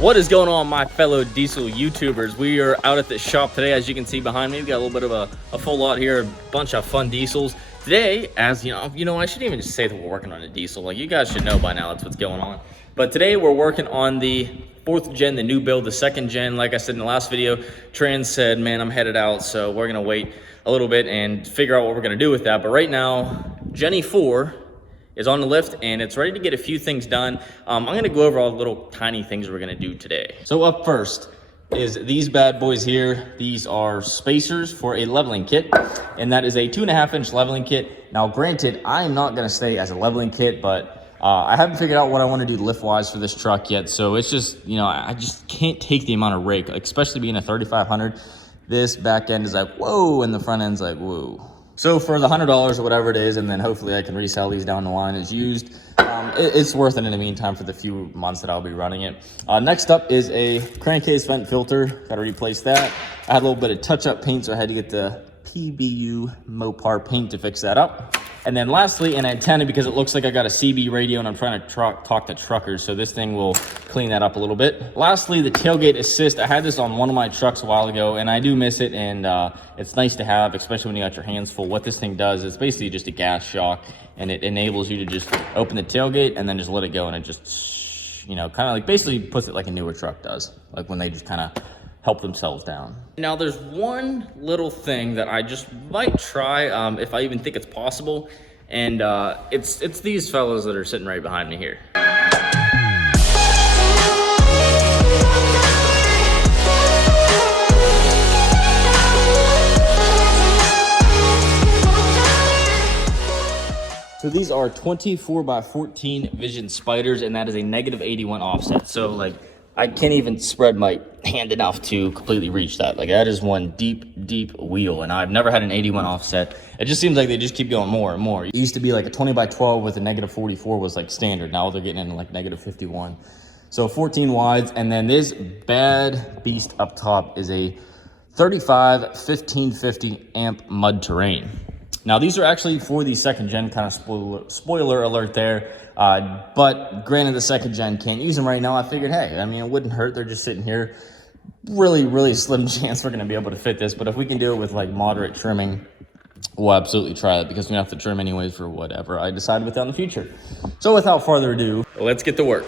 What is going on, my fellow diesel YouTubers? We are out at the shop today. As you can see behind me, we've got a little bit of a full lot here, a bunch of fun diesels. Today, as you know, I shouldn't even just say that we're working on a diesel. Like, you guys should know by now that's what's going on. But today we're working on the 4th gen, the new build, the 2nd gen. Like I said in the last video, Trans said, man, I'm headed out, so we're gonna wait a little bit and figure out what we're gonna do with that. But right now, Jenny 4 is on the lift and it's ready to get a few things done. I'm gonna go over all the little tiny things we're gonna do today. So up first is these bad boys here. These are spacers for a leveling kit, and that is a 2.5-inch leveling kit. Now granted, I'm not gonna stay as a leveling kit, but I haven't figured out what I want to do lift wise for this truck yet. So it's just, you know, I just can't take the amount of rake, especially being a 3500. This back end is like, whoa, and the front end's like, whoa. So for the $100 or whatever it is, and then hopefully I can resell these down the line as used, it's worth it in the meantime for the few months that I'll be running it. Next up is a crankcase vent filter. Got to replace that. I had a little bit of touch-up paint, so I had to get the PBU Mopar paint to fix that up. And then lastly, an antenna, because it looks like I got a CB radio and I'm trying to talk to truckers, so this thing will clean that up a little bit. Lastly, the tailgate assist. I had this on one of my trucks a while ago, and I do miss it, and it's nice to have, especially when you got your hands full. What this thing does is basically just a gas shock, and it enables you to just open the tailgate and then just let it go, and it just, you know, kind of like basically puts it like a newer truck does, like when they just kind of help themselves down. Now there's one little thing that I just might try, if I even think it's possible, and it's these fellows that are sitting right behind me here. So these are 24x14 Vision Spiders, and that is a -81 offset. So like, I can't even spread my hand enough to completely reach that. Like, that is one deep wheel, and I've never had an 81 offset. It just seems like they just keep going more and more. It used to be like a 20x12 with a -44 was like standard. Now they're getting into like -51. So 14 wides, and then this bad beast up top is a 35 1550 amp mud terrain. Now these are actually for the 2nd gen, kind of spoiler alert there. But granted, the 2nd gen can't use them right now. I figured, hey, I mean, it wouldn't hurt. They're just sitting here. Really slim chance we're going to be able to fit this. But if we can do it with like moderate trimming, we'll absolutely try it, because we have to trim anyways for whatever I decide with that in the future. So without further ado, let's get to work.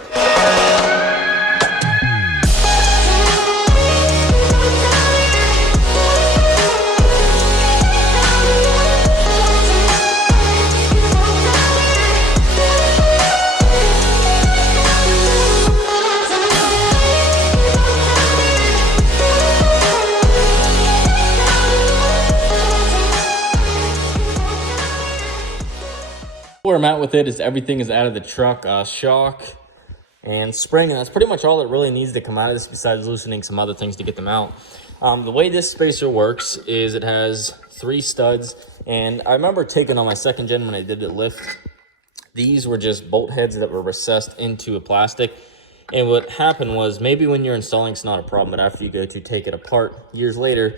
Where I'm at with it is everything is out of the truck, shock and spring, and that's pretty much all that really needs to come out of this, besides loosening some other things to get them out. The way this spacer works is it has 3 studs, and I remember taking on my 2nd gen when I did the lift, these were just bolt heads that were recessed into a plastic. And what happened was, maybe when you're installing it's not a problem, but after you go to take it apart years later,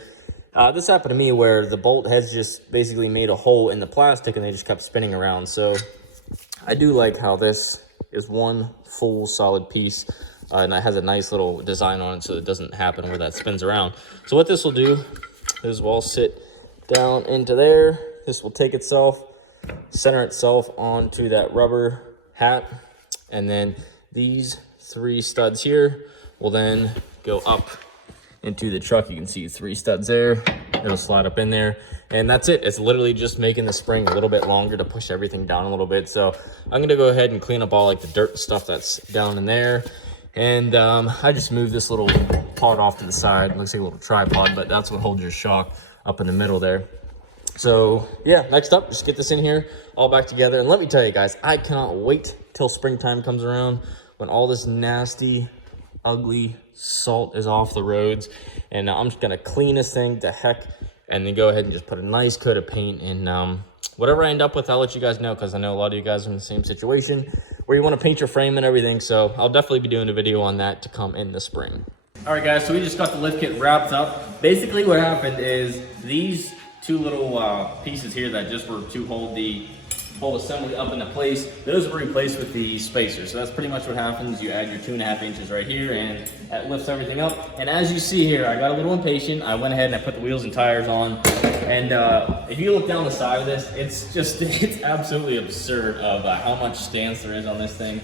this happened to me where the bolt heads just basically made a hole in the plastic and they just kept spinning around. So I do like how this is one full solid piece, and it has a nice little design on it so it doesn't happen where that spins around. So what this will do is we'll sit down into there. This will take itself, center itself onto that rubber hat, and then these 3 studs here will then go up into the truck. You can see 3 studs there. It'll slide up in there, and that's it. It's literally just making the spring a little bit longer to push everything down a little bit. So I'm gonna go ahead and clean up all like the dirt and stuff that's down in there. And I just moved this little part off to the side. It looks like a little tripod, but that's what holds your shock up in the middle there. So yeah, next up, just get this in here all back together. And let me tell you guys, I cannot wait till springtime comes around, when all this nasty, ugly salt is off the roads, and I'm just gonna clean this thing to heck, and then go ahead and just put a nice coat of paint. And whatever I end up with, I'll let you guys know, because I know a lot of you guys are in the same situation where you want to paint your frame and everything. So I'll definitely be doing a video on that to come in the spring. All right guys, so we just got the lift kit wrapped up. Basically what happened is these 2 little pieces here that just were to hold the whole assembly up into place. Those were replaced with the spacers. So that's pretty much what happens. You add your 2.5 inches right here and that lifts everything up. And as you see here, I got a little impatient. I went ahead and I put the wheels and tires on. And if you look down the side of this, it's absolutely absurd of how much stance there is on this thing.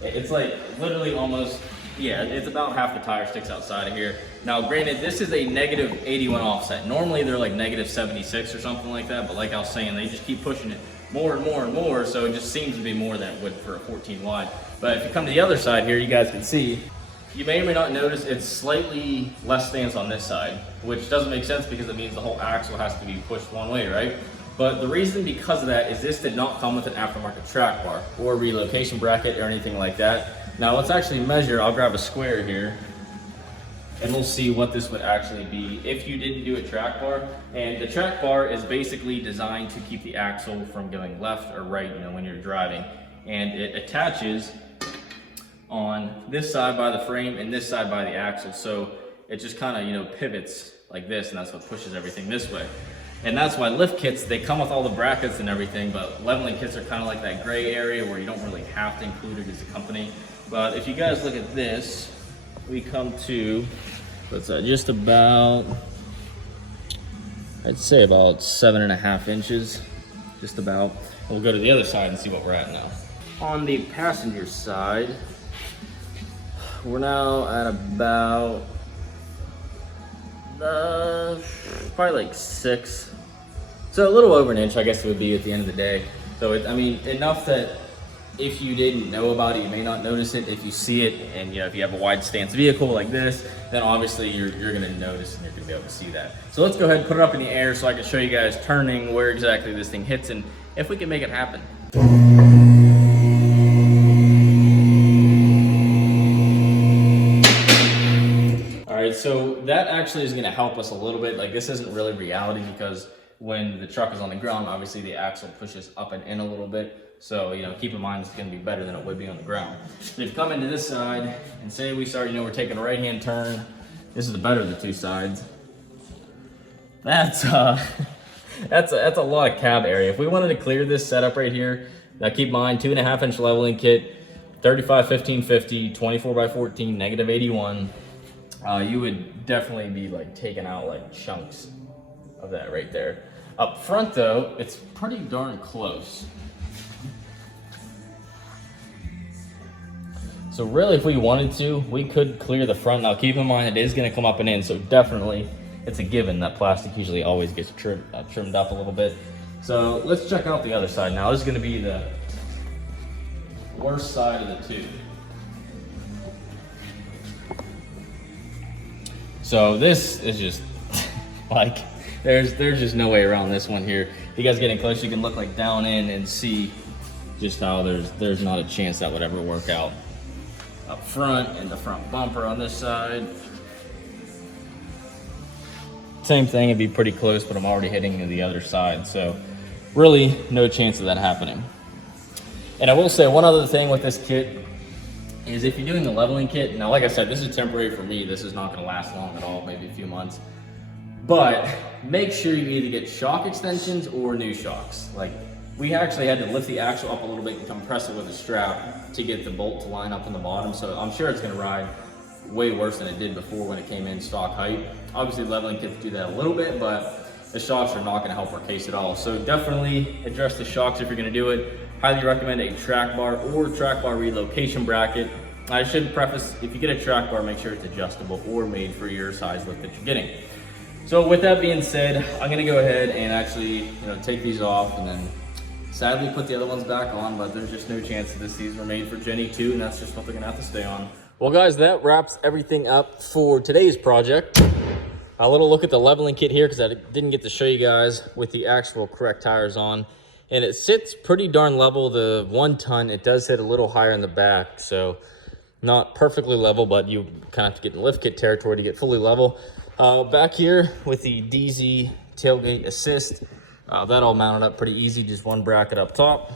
It's like literally almost, yeah, it's about half the tire sticks outside of here. Now, granted, this is a negative 81 offset. Normally they're like negative 76 or something like that, but like I was saying, they just keep pushing it more and more and more, so it just seems to be more than it would for a 14 wide. But if you come to the other side here, you guys can see, you may or may not notice it's slightly less stance on this side, which doesn't make sense because it means the whole axle has to be pushed one way, right? But the reason because of that is this did not come with an aftermarket track bar or relocation bracket or anything like that. Now let's actually measure. I'll grab a square here and we'll see what this would actually be if you didn't do a track bar. And the track bar is basically designed to keep the axle from going left or right, you know, when you're driving. And it attaches on this side by the frame and this side by the axle. So it just kind of, you know, pivots like this, and that's what pushes everything this way. And that's why lift kits, they come with all the brackets and everything, but leveling kits are kind of like that gray area where you don't really have to include it as a company. But if you guys look at this, we come to, what's that, just about, I'd say about 7.5 inches, just about. We'll go to the other side and see what we're at now. On the passenger side, we're now at about, probably like 6. So a little over an inch, I guess it would be at the end of the day. So I mean, enough that if you didn't know about it, you may not notice it. If you see it, and you know, if you have a wide stance vehicle like this, then obviously you're gonna notice and you're gonna be able to see that. So let's go ahead and put it up in the air so I can show you guys turning where exactly this thing hits and if we can make it happen. So that actually is going to help us a little bit. Like, this isn't really reality because when the truck is on the ground, obviously the axle pushes up and in a little bit. So, you know, keep in mind it's going to be better than it would be on the ground. So if you come into this side and say we start, you know, we're taking a right-hand turn. This is the better of the two sides. That's a lot of cab area. If we wanted to clear this setup right here, now keep in mind 2.5 inch leveling kit, 35 1550, 24 by 14, negative 81. You would definitely be like taking out like chunks of that right there. Up front though, it's pretty darn close. So really, if we wanted to, we could clear the front. Now keep in mind, it is gonna come up and in, so definitely it's a given that plastic usually always gets trimmed up a little bit. So let's check out the other side now. This is gonna be the worst side of the two. So this is just like, there's just no way around this one here. If you guys get in close, you can look like down in and see just how there's not a chance that would ever work out. Up front and the front bumper on this side. Same thing, it'd be pretty close, but I'm already hitting the other side. So really no chance of that happening. And I will say one other thing with this kit is if you're doing the leveling kit, now like I said, this is temporary for me. This is not gonna last long at all, maybe a few months. But make sure you either get shock extensions or new shocks. Like, we actually had to lift the axle up a little bit and compress it with a strap to get the bolt to line up in the bottom. So I'm sure it's gonna ride way worse than it did before when it came in stock height. Obviously leveling kits do that a little bit, but the shocks are not gonna help our case at all. So definitely address the shocks if you're gonna do it. Highly recommend a track bar or track bar relocation bracket. I should preface, if you get a track bar, make sure it's adjustable or made for your size lift that you're getting. So with that being said, I'm gonna go ahead and actually, you know, take these off and then sadly put the other ones back on, but there's just no chance that these were made for Jenny 2, and that's just what they're gonna have to stay on. Well guys, that wraps everything up for today's project. A little look at the leveling kit here because I didn't get to show you guys with the actual correct tires on. And it sits pretty darn level. The 1 ton, it does hit a little higher in the back, so not perfectly level, but you kind of have to get in lift kit territory to get fully level. Back here with the DZ tailgate assist, that all mounted up pretty easy. Just one bracket up top,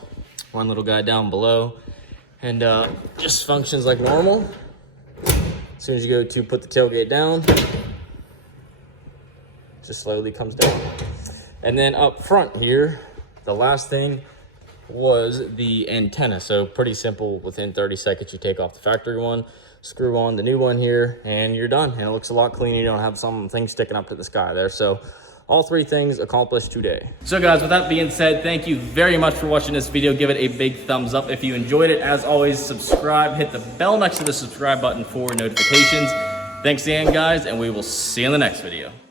one little guy down below, and just functions like normal. As soon as you go to put the tailgate down, just slowly comes down. And then up front here, the last thing was the antenna. So pretty simple. Within 30 seconds, you take off the factory one, screw on the new one here, and you're done. And it looks a lot cleaner. You don't have some things sticking up to the sky there. So all 3 things accomplished today. So guys, with that being said, thank you very much for watching this video. Give it a big thumbs up if you enjoyed it. As always, subscribe, hit the bell next to the subscribe button for notifications. Thanks again, guys, and we will see you in the next video.